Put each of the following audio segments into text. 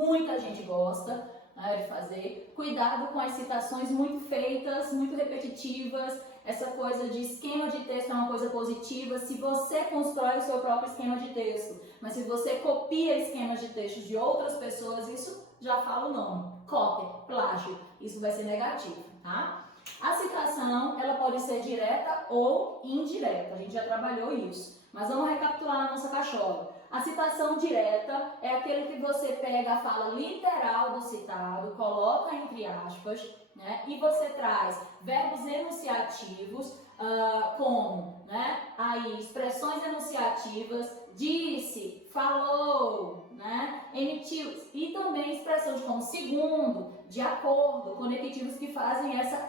muita gente gosta, né, de fazer. Cuidado com as citações muito feitas, muito repetitivas. Essa coisa de esquema de texto é uma coisa positiva se você constrói o seu próprio esquema de texto. Mas se você copia esquemas de texto de outras pessoas, isso já fala o nome. Cópia, plágio. Isso vai ser negativo, tá? A citação, ela pode ser direta ou indireta. A gente já trabalhou isso. Mas vamos recapitular na nossa cachola. A citação direta é aquele que você pega a fala literal do citado, coloca entre aspas, né, e você traz verbos enunciativos, como, né, aí, expressões enunciativas, disse, falou, né, emitiu, e também expressões como segundo, de acordo, conectivos que fazem essa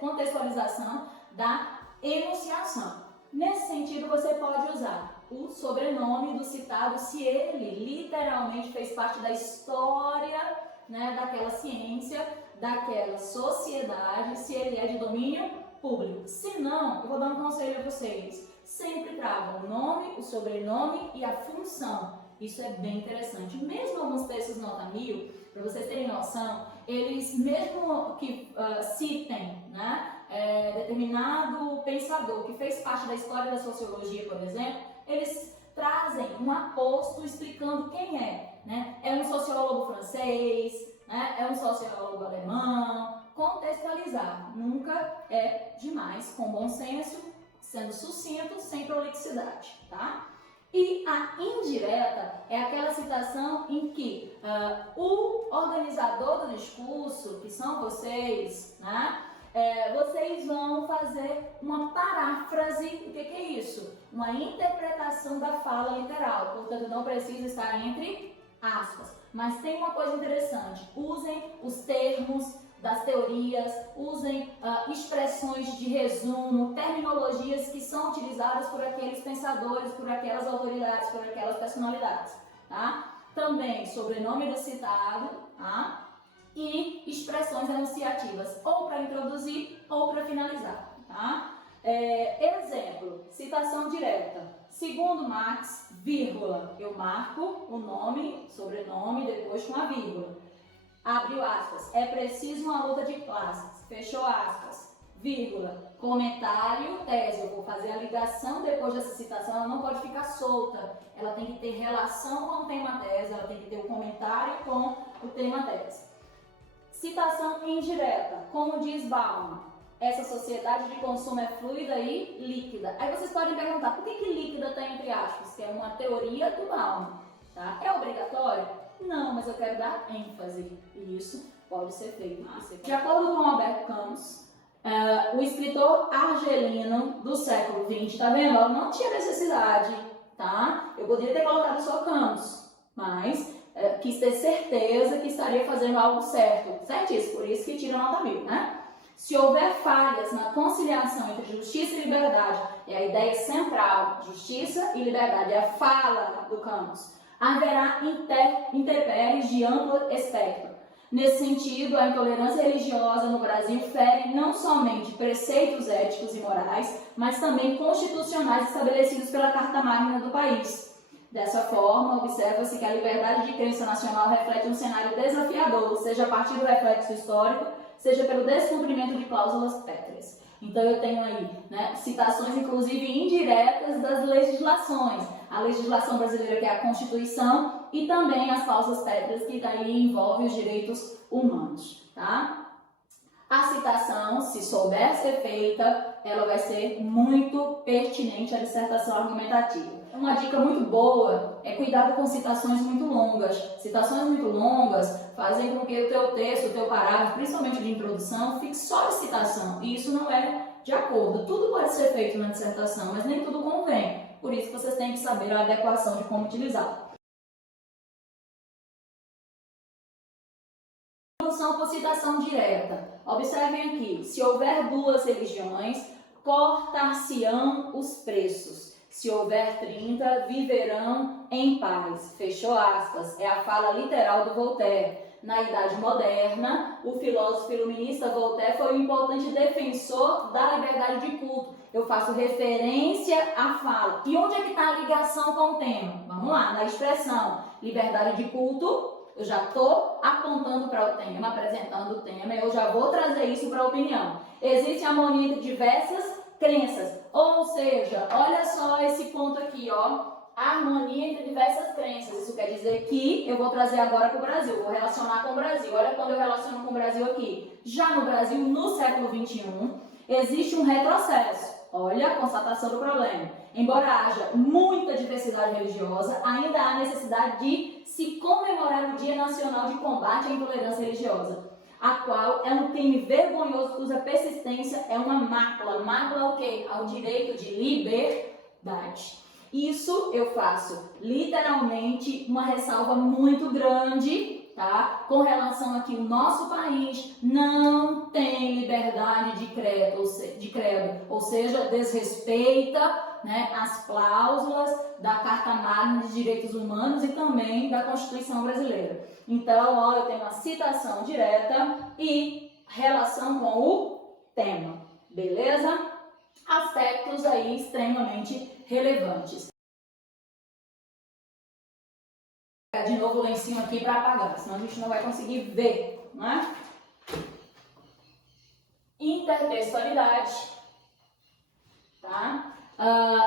contextualização da enunciação. Nesse sentido, você pode usar o sobrenome do citado se ele literalmente fez parte da história, né, daquela ciência, daquela sociedade, se ele é de domínio público. Se não, eu vou dar um conselho a vocês. Sempre tragam o nome, o sobrenome e a função. Isso é bem interessante. Mesmo alguns textos nota 1000, para vocês terem noção, eles mesmo que citem, né, determinado pensador que fez parte da história da sociologia, por exemplo, eles trazem um aposto explicando quem é, né? É um sociólogo francês, né? É um sociólogo alemão. Contextualizar nunca é demais, com bom senso, sendo sucinto, sem prolixidade, tá? E a indireta é aquela citação em que o organizador do discurso, que são vocês, né? Vocês vão fazer uma paráfrase. O que é isso? Uma interpretação da fala literal, portanto não precisa estar entre aspas. Mas tem uma coisa interessante, usem os termos das teorias, usem expressões de resumo, terminologias que são utilizadas por aqueles pensadores, por aquelas autoridades, por aquelas personalidades, tá? Também sobrenome do citado, tá? E expressões enunciativas, ou para introduzir ou para finalizar, tá? Exemplo, citação direta. Segundo Marx, vírgula, eu marco o nome, sobrenome, depois com a vírgula. Abriu aspas, é preciso uma luta de classes, fechou aspas, vírgula, comentário, tese. Eu vou fazer a ligação depois dessa citação, ela não pode ficar solta, ela tem que ter relação com o tema tese, ela tem que ter o comentário com o tema tese. Citação indireta, como diz Bauman, essa sociedade de consumo é fluida e líquida. Aí vocês podem perguntar, por que líquida está entre aspas? Que é uma teoria do Bauman, tá? É obrigatório? Não, mas eu quero dar ênfase e isso pode ser feito. De acordo com Albert Camus, o escritor argelino do século XX, tá vendo? Ela não tinha necessidade, tá? Eu poderia ter colocado só Camus, mas quis ter certeza que estaria fazendo algo certo, certíssimo, por isso que tira nota 1000, né? Se houver falhas na conciliação entre justiça e liberdade, é a ideia central, justiça e liberdade, é a fala do Camus, haverá intempéries de amplo espectro. Nesse sentido, a intolerância religiosa no Brasil fere não somente preceitos éticos e morais, mas também constitucionais estabelecidos pela Carta Magna do país. Dessa forma, observa-se que a liberdade de crença nacional reflete um cenário desafiador, seja a partir do reflexo histórico, seja pelo descumprimento de cláusulas pétreas. Então eu tenho aí, né, citações inclusive indiretas das legislações. A legislação brasileira, que é a Constituição, e também as cláusulas pétreas, que daí envolvem os direitos humanos, tá? A citação, se souber ser feita, ela vai ser muito pertinente à dissertação argumentativa. Uma dica muito boa é cuidado com citações muito longas. Citações muito longas fazem com que o teu texto, o teu parágrafo, principalmente de introdução, fique só de citação. E isso não é de acordo. Tudo pode ser feito na dissertação, mas nem tudo convém. Por isso vocês têm que saber a adequação de como utilizar. Introdução por citação direta. Observem aqui, se houver duas religiões, cortar-se-ão os preços. Se houver 30, viverão em paz. Fechou aspas. É a fala literal do Voltaire. Na Idade Moderna, o filósofo iluminista Voltaire foi um importante defensor da liberdade de culto. Eu faço referência à fala. E onde é que está a ligação com o tema? Vamos lá, na expressão liberdade de culto, Eu já estou apontando para o tema, apresentando o tema, eu já vou trazer isso para a opinião. Existe harmonia entre diversas crenças, ou seja, olha só esse ponto aqui, ó. Harmonia entre diversas crenças. Isso quer dizer que eu vou trazer agora para o Brasil, vou relacionar com o Brasil. Olha quando eu relaciono com o Brasil aqui. Já no Brasil, no século XXI, existe um retrocesso. Olha a constatação do problema. Embora haja muita diversidade religiosa, ainda há necessidade de se comemorar o Dia Nacional de Combate à Intolerância Religiosa, a qual é um crime vergonhoso cuja persistência é uma mácula. Mácula ao quê? Ao direito de liberdade. Isso eu faço literalmente uma ressalva muito grande, tá? Com relação a que o nosso país não tem liberdade de credo, ou seja, desrespeita, né, as cláusulas da Carta Magna de Direitos Humanos e também da Constituição Brasileira. Então, ó, eu tenho uma citação direta e relação com o tema, beleza? Aspectos aí extremamente relevantes. Vou pegar de novo o lencinho aqui para apagar, senão a gente não vai conseguir ver, né? Intertextualidade, tá?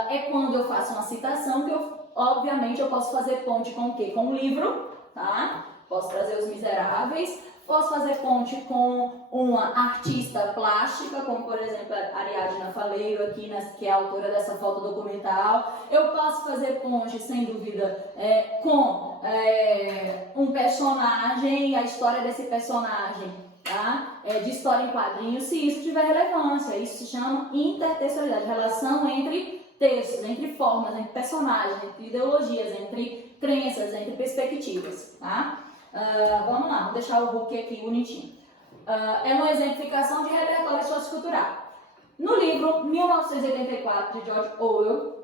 É quando eu faço uma citação que obviamente eu posso fazer ponte com o quê? Com o livro, tá? Posso trazer Os Miseráveis. Posso fazer ponte com uma artista plástica, como por exemplo a Ariadna Faleiro, aqui, que é a autora dessa foto documental. Eu posso fazer ponte, sem dúvida, com um personagem, a história desse personagem, tá? De história em quadrinhos, se isso tiver relevância. Isso se chama intertextualidade, relação entre textos, entre formas, entre personagens, entre ideologias, entre crenças, entre perspectivas, tá? Vamos lá, vou deixar o Hulk aqui bonitinho. É uma exemplificação de repertório sociocultural. No livro 1984, de George Orwell,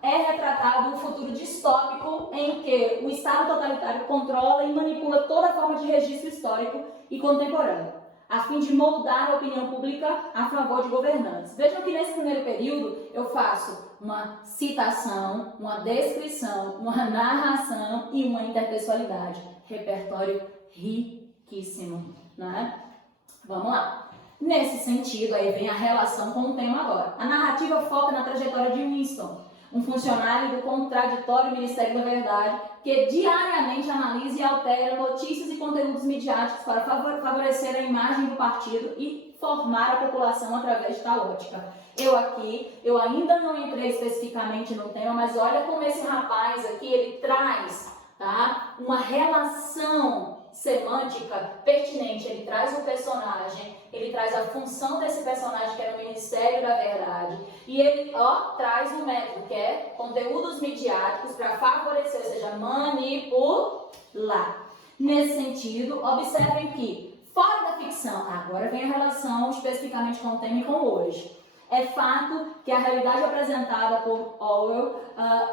é retratado um futuro distópico em que o Estado totalitário controla e manipula toda forma de registro histórico e contemporâneo, a fim de moldar a opinião pública a favor de governantes. Vejam que nesse primeiro período eu faço uma citação, uma descrição, uma narração e uma intertextualidade. Repertório riquíssimo, né? Vamos lá. Nesse sentido, aí vem a relação com o tema agora. A narrativa foca na trajetória de Winston, um funcionário do contraditório Ministério da Verdade, que diariamente analisa e altera notícias e conteúdos midiáticos para favorecer a imagem do partido e formar a população através de tal ótica. Eu ainda não entrei especificamente no tema, mas olha como esse rapaz aqui, ele traz, tá, uma relação semântica pertinente. Ele traz o personagem, ele traz a função desse personagem, que é no Ministério da Verdade, e ele traz um método, que é conteúdos midiáticos para favorecer, ou seja, manipular. Nesse sentido, observem que, fora da ficção, agora vem a relação especificamente com o tema e com hoje. É fato que a realidade apresentada por Orwell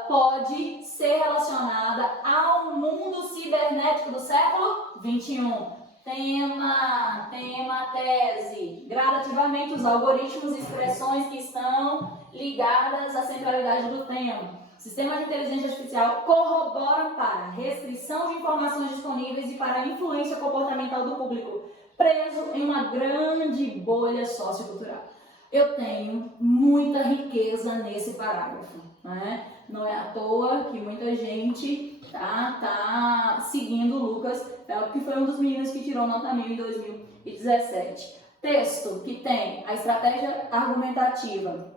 pode ser relacionada ao mundo cibernético do século XXI. Tema, tese. Gradativamente, os algoritmos e expressões que estão ligadas à centralidade do tema. Sistemas de inteligência artificial corroboram para a restrição de informações disponíveis e para a influência comportamental do público, preso em uma grande bolha sociocultural. Eu tenho muita riqueza nesse parágrafo, né? Não é à toa que muita gente tá seguindo o Lucas, que foi um dos meninos que tirou nota 1000 em 2017. Texto que tem a estratégia argumentativa,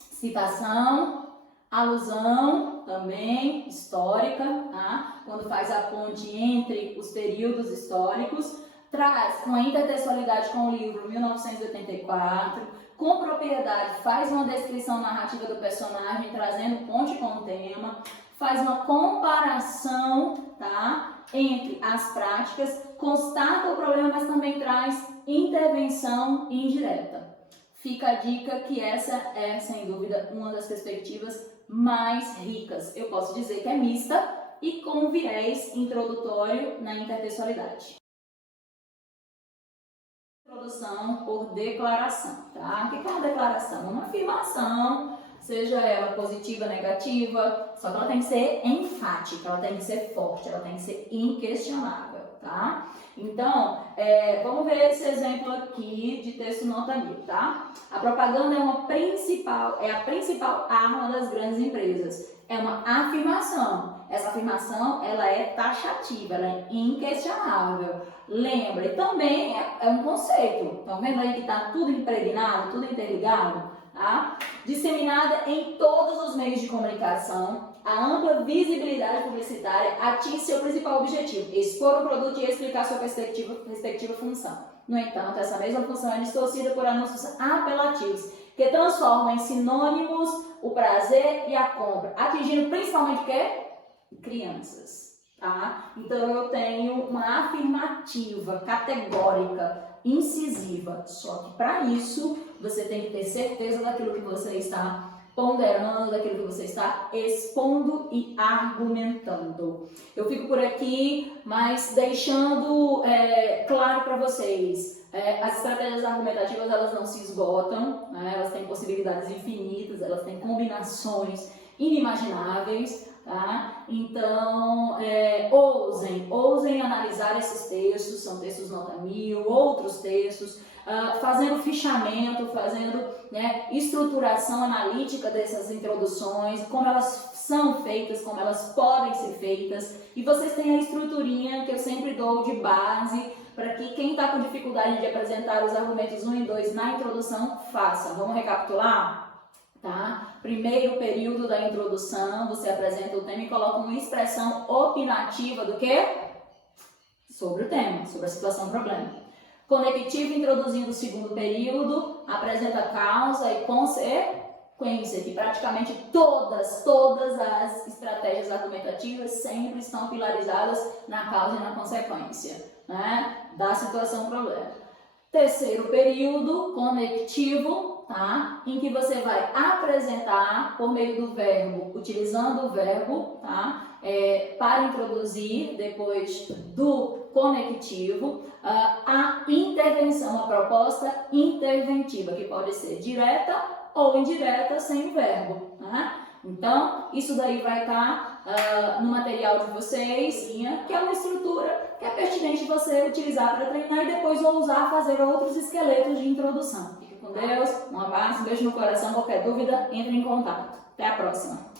citação, alusão também histórica, tá? Quando faz a ponte entre os períodos históricos, traz uma intertextualidade com o livro 1984, com propriedade, faz uma descrição narrativa do personagem, trazendo ponte com o tema, faz uma comparação, tá, entre as práticas, constata o problema, mas também traz intervenção indireta. Fica a dica que essa é, sem dúvida, uma das perspectivas mais ricas. Eu posso dizer que é mista e com viés introdutório na intertextualidade. Introdução por declaração, tá? O que é uma declaração? Uma afirmação, Seja ela positiva, negativa, só que ela tem que ser enfática, ela tem que ser forte, ela tem que ser inquestionável, tá? Então, vamos ver esse exemplo aqui de texto nota 1000, tá? A propaganda é a principal arma das grandes empresas. É uma afirmação. Essa afirmação, ela é taxativa, ela é inquestionável. Lembra, e também é um conceito. Estão vendo aí que está tudo impregnado, tudo interligado? Tá? Disseminada em todos os meios de comunicação, a ampla visibilidade publicitária atinge seu principal objetivo: expor o produto e explicar sua respectiva função. No entanto, essa mesma função é distorcida por anúncios apelativos, que transformam em sinônimos o prazer e a compra, atingindo principalmente o quê? Crianças. Tá? Então eu tenho uma afirmativa categórica, incisiva, só que para isso você tem que ter certeza daquilo que você está ponderando, daquilo que você está expondo e argumentando. Eu fico por aqui, mas deixando claro para vocês, as estratégias argumentativas elas não se esgotam, né? Elas têm possibilidades infinitas, elas têm combinações inimagináveis. Tá? Então, ousem analisar esses textos, são textos nota 1000, outros textos, fazendo fichamento, fazendo estruturação analítica dessas introduções, como elas são feitas, como elas podem ser feitas, e vocês têm a estruturinha que eu sempre dou de base, para que quem está com dificuldade de apresentar os argumentos 1 e 2 na introdução, faça. Vamos recapitular? Tá? Primeiro período da introdução, você apresenta o tema e coloca uma expressão opinativa do que? Sobre o tema, sobre a situação do problema. Conectivo, introduzindo o segundo período, apresenta causa e consequência, que praticamente todas as estratégias argumentativas sempre estão pilarizadas na causa e na consequência, né? Da situação do problema. Terceiro período, conectivo, tá? Em que você vai apresentar por meio do verbo, utilizando o verbo, tá? Para introduzir, depois do conectivo, a intervenção, a proposta interventiva, que pode ser direta ou indireta sem o verbo, né? Então, isso daí vai estar no material de vocês, que é uma estrutura que é pertinente você utilizar para treinar e depois ousar fazer outros esqueletos de introdução. Fique com Deus, um abraço, um beijo no coração, qualquer dúvida, entre em contato. Até a próxima!